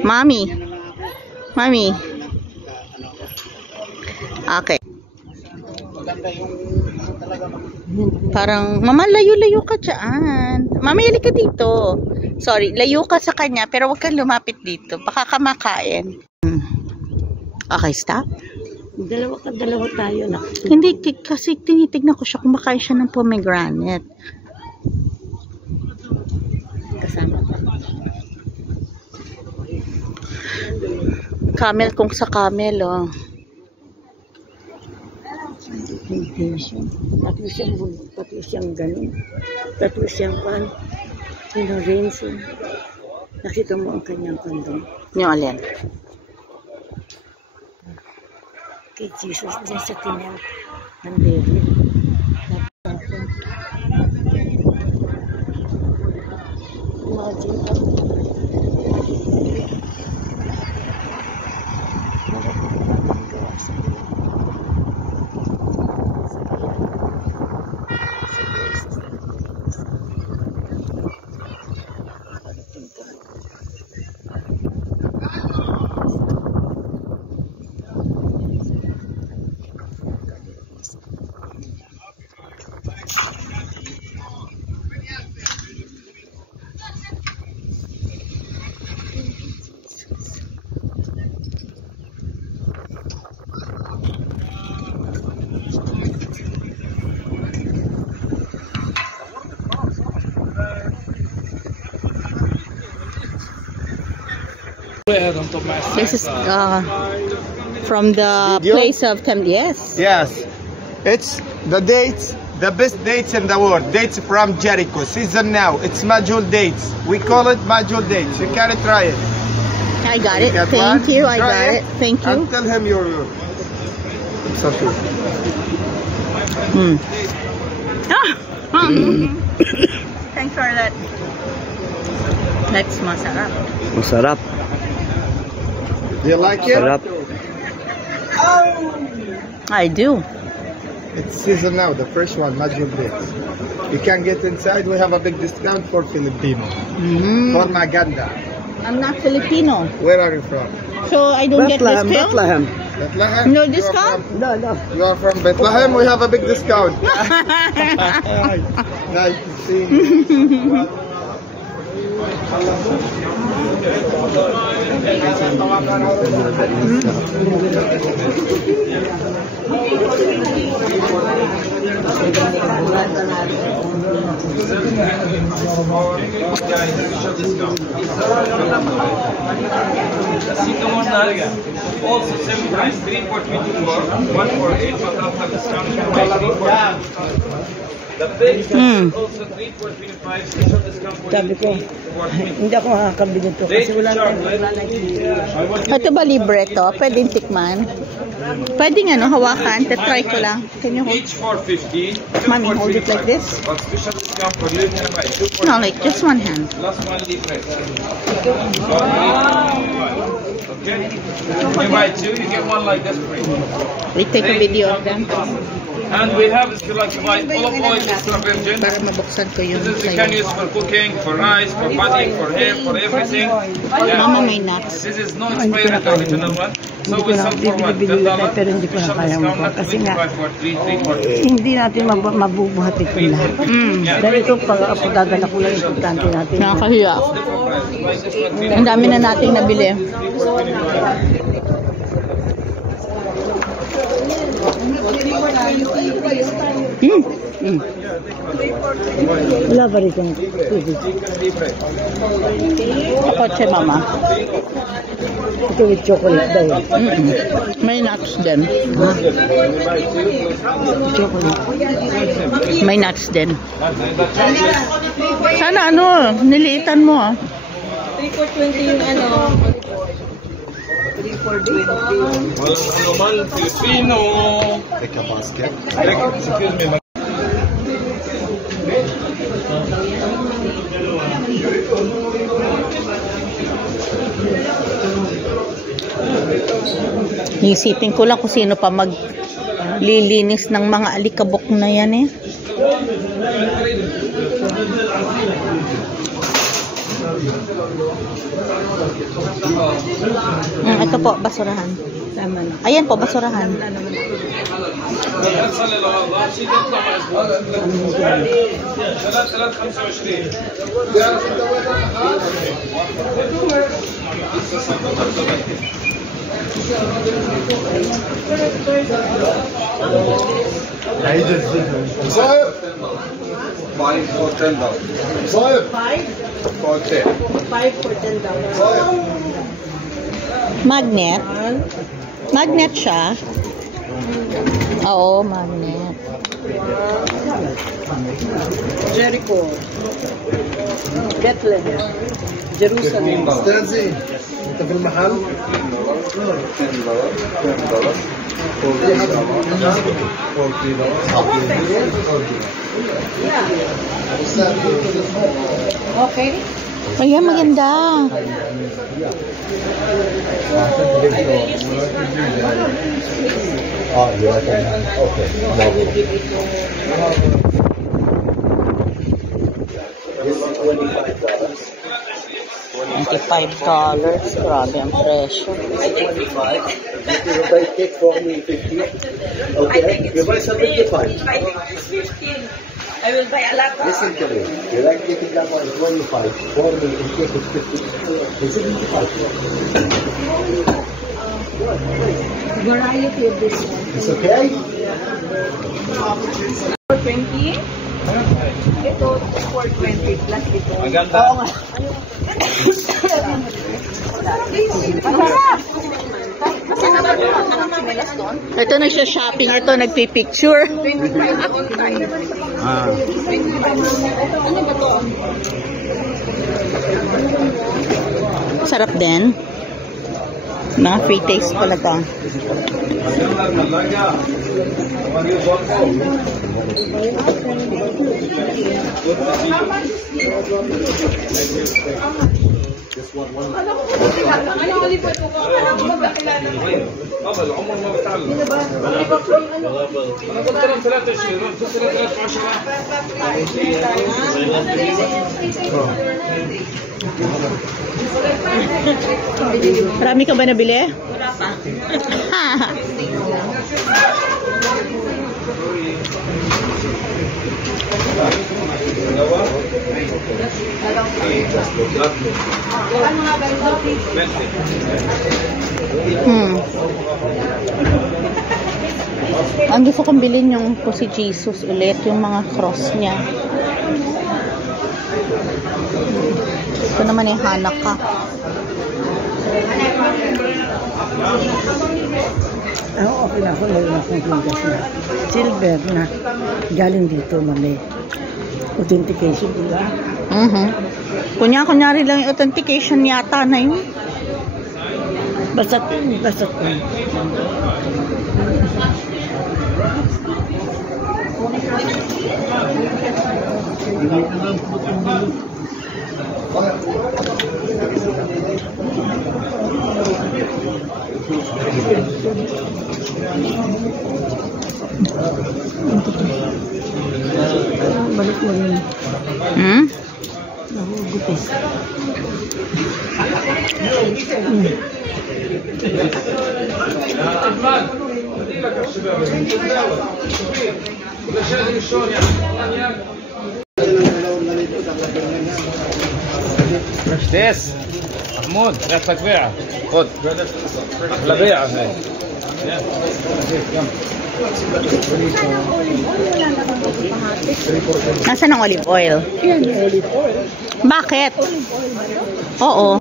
Mami. Mami. Okay. Parang, mama, layo-layo ka dyan. Mami, halika ka dito. Sorry, layo ka sa kanya, pero huwag kang lumapit dito. Baka ka makain. Okay, stop. Dalawa tayo na. Hindi, kasi tinitignan ko siya kung makain siya ng pomegranate. Kasama pa. Camel kung sa camel, oh. Tatlo siyang ganun. Tatlo siyang pan. Rinso. Nakita mo ang kanyang kandong. Yung alin? Kay Jesus dyan sa tinaw ng David. Imagine ako. This is from the place of yes. Yes, it's the dates, the best dates in the world. Dates from Jericho. Season now. It's Majul dates. We call it Majul dates. You can try it. I got it. Thank you. I got it. Thank you. And tell him you're. It's okay. Thanks for that. That's masarap. Masarap. Do you like it? Sarap. I do. It's season now. The first one, Majul dates. You can get inside. We have a big discount for Filipino. For Maganda. I'm not Filipino, Where are you from? so I don't get discount. Bethlehem. Bethlehem. No You are discount? from- No, no. You are from Bethlehem. We have a big discount. Nice to see you. Also, same price, 3 for 24, 1 for 8, but after discount, 3 for the big also 3 for 25, special discount for Sabi ko, 3 for 20. hindi ako makakabili nito kasi wala Ito ba libre to? Pwedeng tikman? Pwedeng hawakan. Try ko lang. Can you hold? Each for 50, 2 Mommy, for hold it like 25. this? But special discount for you, 2 for No, like just one hand. Last one libre. Okay? You buy 2, you get 1 like this free. We take a video of them And we have, if you like to buy olive oil extra virgin. para mabuksan ko yung This is you can sayo. use for cooking, for rice, for body, for hair, for everything. Yeah. Mama, may nuts. This is no expired, the original one. So we sell for what? $10. pero hindi ko na Special kaya discount, mo not kasi nga 25 for 3, 3 for 2. hindi natin mabubuhat ito lahat. Dahil ito pag dadala ko lang importante natin. Nakakahiya. Ang dami na nating nabili. Wala ba rin kang tubig? Kotse, mama. Ito with chocolate daw. May nuts din. Chocolate. May nuts din. Sana niliitan mo ah. 3 for 20 yung 3 for 20. Normal Filipino. Take a basket. Excuse me. Isipin ko lang kung sino pa maglilinis ng mga alikabok na yan eh. Ito po, basurahan. Tama na. Ayan po, basurahan. صلي الغلط سيدي اطلع مع 3 صاير صاير for $10 صاير 5 for $10. صاير Magnet. Magnet siya. Oo, magnet. Jericho. Bethlehem. Jerusalem. استاذي انت في المحل Okay. Ayan, maganda. $25. Grabe ang presyo. I will buy a lot. Listen to me. You like taking that one 25 for me and take it 50. Is it 25? Variety of this one. It's okay? 420. Ito, 420 plus ito. Maganda. Oo nga. Ito nagsha-shopping, ito nagpipicture. 25 ako tayo. Ano ba to? Sarap din. Mga free taste talaga. Ano ulipot ko? Ano magkakilala mo? هذا العمر ما بتعلم انا قلت لهم 23 قلت لهم 13 Marami ka ba nabili? Wala pa. Ano nga ba ito? Ang gusto kong bilhin yung po si Jesus ulit, yung mga cross niya. Ito naman yung Hanukkah. Okay na ako. Lalo na akong bigas na. Silver na. Galing dito, mali. Authentication, diba? Kunyari lang yung authentication yata na yun. Basat ko. Balik mo yun. Nahugupis. ديس محمود ريحتك بيعة خد احلى بيعة هاي Nasaan ang olive oil? Yan, olive oil. Bakit? Oo.